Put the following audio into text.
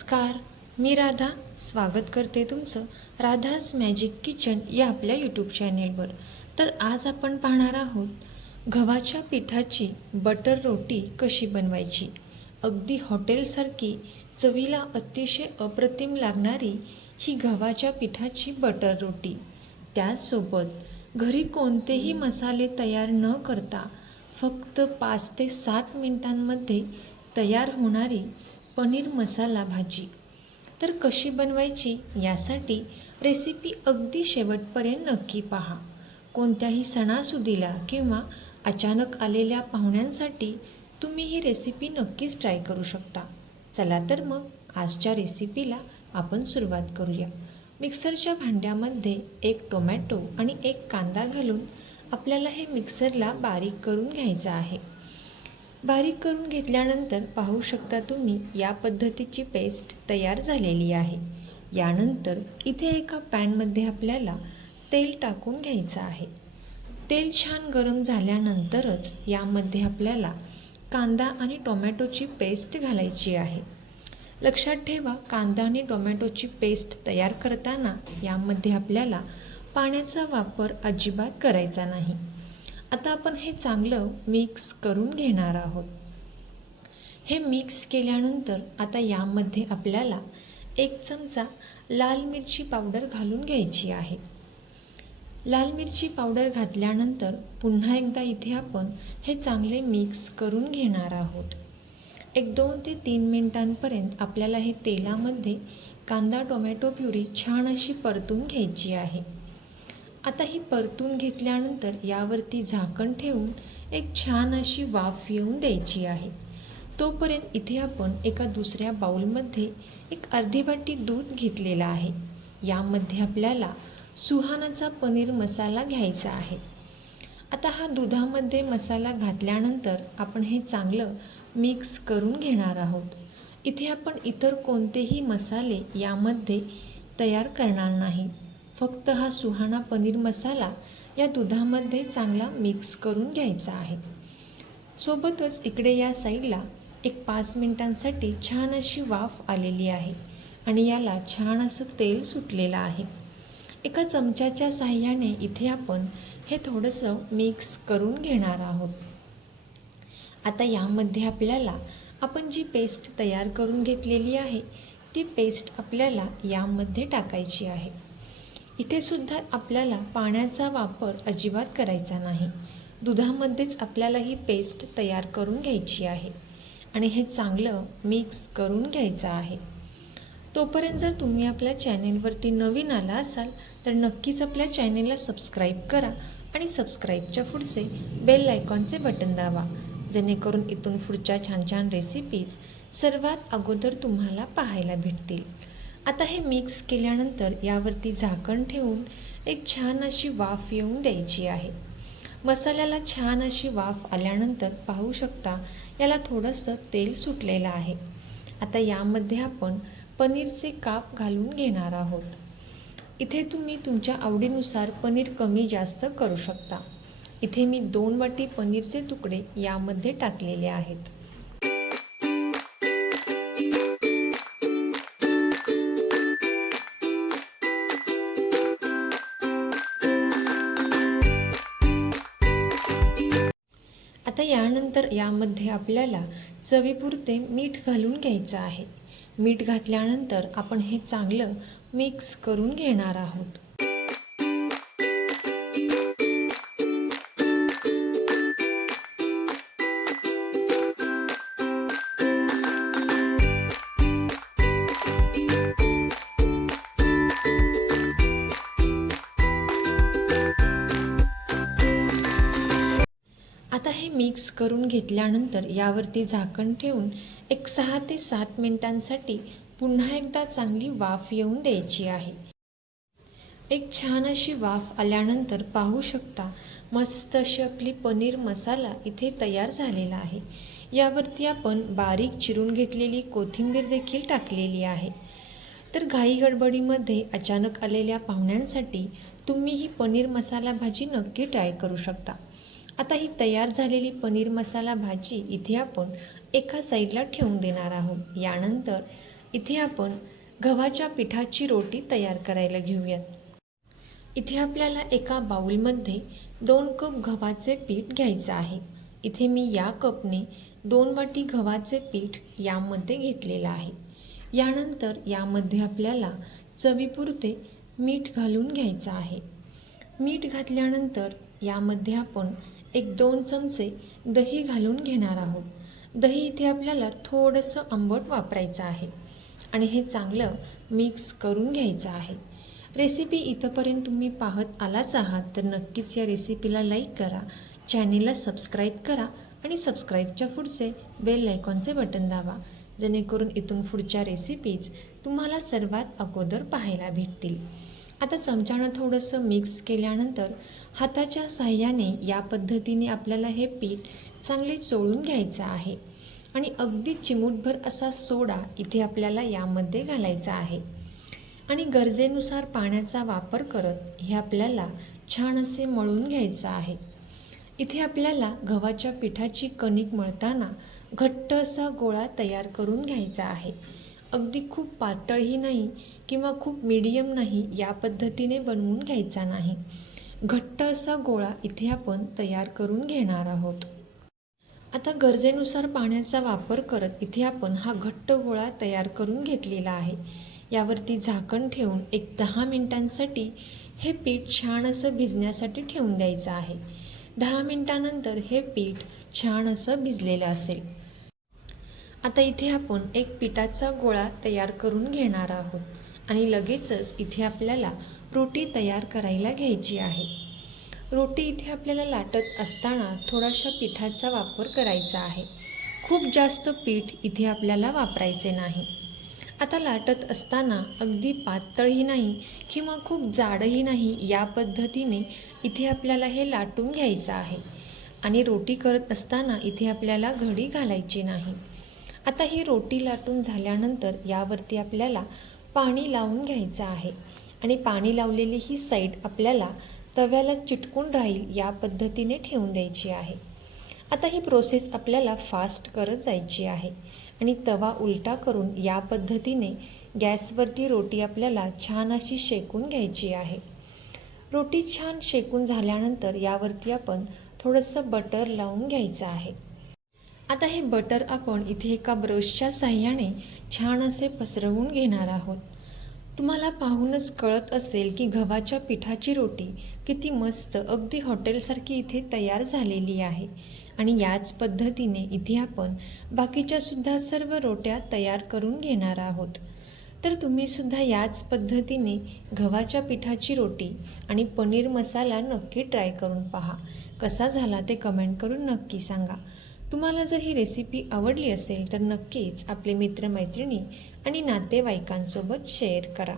नमस्कार. मी राधा. स्वागत करते तुमचं राधाज मॅजिक किचन या आपल्या यूट्यूब चॅनेलवर तर आज आपण पाहणार आहोत गव्हाच्या पिठाची बटर रोटी कशी बनवायची? अगदी हॉटेलसारखी चवीला अतिशय अप्रतिम लागणारी ही गव्हाच्या पिठाची बटर रोटी. त्याचसोबत घरी कोणतेही मसाले तयार न करता फक्त पाच ते सात मिनिटांमध्ये तयार होणारी पनीर मसाला भाजी. तर कशी बनवायची यासाठी रेसिपी अगदी शेवटपर्यंत नक्की पहा. कोणत्याही सणासुदीला किंवा अचानक आलेल्या पाहुण्यांसाठी तुम्ही ही रेसिपी नक्कीच ट्राय करू शकता. चला तर मग आजच्या रेसिपीला आपण सुरुवात करूया. मिक्सरच्या भांड्यामध्ये एक टोमॅटो आणि एक कांदा घालून आपल्याला हे मिक्सरला बारीक करून घ्यायचं आहे. बारीक करून घेतल्यानंतर पाहू शकता तुम्ही या पद्धतीची पेस्ट तयार झालेली आहे. यानंतर इथे एका पॅनमध्ये आपल्याला तेल टाकून घ्यायचं आहे. तेल छान गरम झाल्यानंतरच यामध्ये आपल्याला कांदा आणि टोमॅटोची पेस्ट घालायची आहे. लक्षात ठेवा कांदा आणि टोमॅटोची पेस्ट तयार करताना यामध्ये आपल्याला पाण्याचा वापर अजिबात करायचा नाही. आता आपण हे चांगलं मिक्स करून घेणार आहोत. हे मिक्स केल्यानंतर आता यामध्ये आपल्याला एक चमचा लाल मिरची पावडर घालून घ्यायची आहे. लाल मिरची पावडर घातल्यानंतर पुन्हा एकदा इथे आपण हे चांगले मिक्स करून घेणार आहोत. एक दोन ते तीन मिनिटांपर्यंत आपल्याला हे तेलामध्ये कांदा टोमॅटो प्युरी छान अशी परतून घ्यायची आहे. आता ही परतून घेतल्यानंतर यावरती झाकण ठेवून एक छान अशी वाफ येऊन द्यायची आहे. तोपर्यंत इथे आपण एका दुसऱ्या बाउलमध्ये एक अर्धी वाटी दूध घेतलेला आहे. यामध्ये आपल्याला सुहानाचा पनीर मसाला घ्यायचा आहे. आता हा दुधामध्ये मसाला घातल्यानंतर आपण हे चांगलं मिक्स करून घेणार आहोत. इथे आपण इतर कोणतेही मसाले यामध्ये तयार करणार नाही. फक्त हा सुहाणा पनीर मसाला या दुधामध्ये चांगला मिक्स करून घ्यायचा आहे. सोबतच इकडे या साईडला एक पाच मिनटांसाठी छान अशी वाफ आलेली आहे आणि याला छान असं तेल सुटलेलं आहे. एका चमच्याच्या साह्याने इथे आपण हे थोडंसं मिक्स करून घेणार आहोत. आता यामध्ये आपल्याला आपण जी पेस्ट तयार करून घेतलेली आहे ती पेस्ट आपल्याला यामध्ये टाकायची आहे. इथे सुद्धा आपल्याला पाण्याचा वापर अजिबात करायचा नाही. दुधामध्येच आपल्याला ही पेस्ट तयार करून घ्यायची आहे. आणि हे चांगलं मिक्स करून घ्यायचं आहे. तोपर्यंत जर तुम्ही आपल्या चॅनेलवरती नवीन आला असाल तर नक्कीच आपल्या चॅनेलला सबस्क्राईब करा आणि सबस्क्राईबच्या पुढचे बेल आयकॉनचे बटन दाबा. जेणेकरून इथून पुढच्या छान छान रेसिपीज सर्वात अगोदर तुम्हाला पाहायला भेटतील. आता हे मिक्स केल्यानंतर यावरती झाकण ठेवून एक छान अशी वाफ येऊन द्यायची आहे. मसाल्याला छान अशी वाफ आल्यानंतर पाहू शकता याला थोडंसं तेल सुटलेलं आहे. आता यामध्ये आपण पनीरचे काप घालून घेणार आहोत. इथे तुम्ही तुमच्या आवडीनुसार पनीर कमी जास्त करू शकता. इथे मी दोन वाटी पनीरचे तुकडे यामध्ये टाकलेले आहेत. आता यानंतर यामध्ये आपल्याला चवीपुरते मीठ घालून घ्यायचं आहे. मीठ घातल्यानंतर आपण हे चांगलं मिक्स करून घेणार आहोत. मिक्स करून घेतल्यानंतर यावरती झाकण ठेवून एक सहा ते सात मिनिटांसाठी पुन्हा एकदा चांगली वाफ येऊन द्यायची आहे. एक छान अशी वाफ आल्यानंतर पाहू शकता मस्त अशी आपली पनीर मसाला इथे तयार झालेला आहे. यावरती आपण बारीक चिरून घेतलेली कोथिंबीर देखील टाकलेली आहे. तर घाई गडबडीमध्ये अचानक आलेल्या पाहुण्यांसाठी तुम्ही ही पनीर मसाला भाजी नक्की ट्राय करू शकता. आता ही तयार झालेली पनीर मसाला भाजी इथे आपण एका साईडला ठेवून देणार आहोत. यानंतर इथे आपण गव्हाच्या पिठाची रोटी तयार करायला घेऊयात. इथे आपल्याला एका बाउलमध्ये दोन कप गव्हाचे पीठ घ्यायचं आहे. इथे मी या कपने दोन वाटी गव्हाचे पीठ यामध्ये घेतलेलं आहे. यानंतर यामध्ये आपल्याला चवीपुरते मीठ घालून घ्यायचं आहे. मीठ घातल्यानंतर यामध्ये आपण एक दोन चमचे दही घालून घेणार आहोत. दही इथे आपल्याला थोडंसं आंबट वापरायचं आहे. आणि हे चांगलं मिक्स करून घ्यायचं आहे. रेसिपी इथंपर्यंत तुम्ही पाहत आलाच आहात तर नक्कीच या रेसिपीला लाईक करा चॅनेलला सबस्क्राईब करा आणि सबस्क्राईबच्या पुढचे बेल आयकॉनचे बटन दाबा जेणेकरून इथून पुढच्या रेसिपीज तुम्हाला सर्वात अगोदर पाहायला भेटतील. आता चमच्यानं थोडंसं मिक्स केल्यानंतर हाताच्या साह्याने या पद्धतीने आपल्याला हे पीठ चांगले चोळून घ्यायचं आहे. आणि अगदी चिमूटभर असा सोडा इथे आपल्याला यामध्ये घालायचा आहे. आणि गरजेनुसार पाण्याचा वापर करत हे आपल्याला छान असे मळून घ्यायचं आहे. इथे आपल्याला गव्हाच्या पिठाची कणिक मळताना घट्ट असा गोळा तयार करून घ्यायचा आहे. अगदी खूप पातळही नाही किंवा खूप मीडियम नाही या पद्धतीने बनवून घ्यायचा नाही. घट्ट असा गोळा इथे आपण तयार करून घेणार आहोत. आता गरजेनुसार पाण्याचा वापर करत इथे आपण हा घट्ट गोळा तयार करून घेतलेला आहे. यावरती झाकण ठेवून एक दहा मिनिटांसाठी हे पीठ छान असं भिजण्यासाठी ठेवून द्यायचं आहे. दहा मिनिटानंतर हे पीठ छान असं भिजलेलं असेल. आता इथे आपण एक पिठाचा गोळा तयार करून घेणार आहोत आणि लगेचच इथे आपल्याला रोटी तयार करायला घ्यायची आहे. रोटी इथे आपल्याला लाटत असताना थोडाशा पिठाचा वापर करायचा आहे. खूप जास्त पीठ इथे आपल्याला वापरायचे नाही. आता लाटत असताना अगदी पातळही नाही किंवा खूप जाडही नाही या पद्धतीने इथे आपल्याला हे लाटून घ्यायचं आहे. आणि रोटी करत असताना इथे आपल्याला घडी घालायची नाही. आता ही रोटी लाटून झाल्यानंतर यावरती आपल्याला पाणी लावून घ्यायचं आहे. आणि पाणी लावलेली ही साईड आपल्याला तव्याला चिटकून राहील या पद्धतीने ठेवून द्यायची आहे. आता ही प्रोसेस आपल्याला फास्ट करत जायची आहे आणि तवा उलटा करून या पद्धतीने गॅसवरती रोटी आपल्याला छान अशी शेकून घ्यायची आहे. रोटी छान शेकून झाल्यानंतर यावरती आपण थोडंसं बटर लावून घ्यायचं आहे. आता हे बटर आपण इथे एका ब्रशच्या साह्याने छान असे पसरवून घेणार आहोत. तुम्हाला पाहूनच कळत असेल की गव्हाच्या पिठाची रोटी किती मस्त अगदी हॉटेलसारखी इथे तयार झालेली आहे. आणि याच पद्धतीने इथे आपण बाकीच्या सुद्धा सर्व रोट्या तयार करून घेणार आहोत. तर तुम्ही सुद्धा याच पद्धतीने गव्हाच्या पिठाची रोटी आणि पनीर मसाला नक्की ट्राय करून पहा. कसा झाला ते कमेंट करून नक्की सांगा. तुम्हाला जर ही रेसिपी आवडली असेल तर नक्कीच आपले मित्रमैत्रिणी आणि नातेवाईकांसोबत शेअर करा.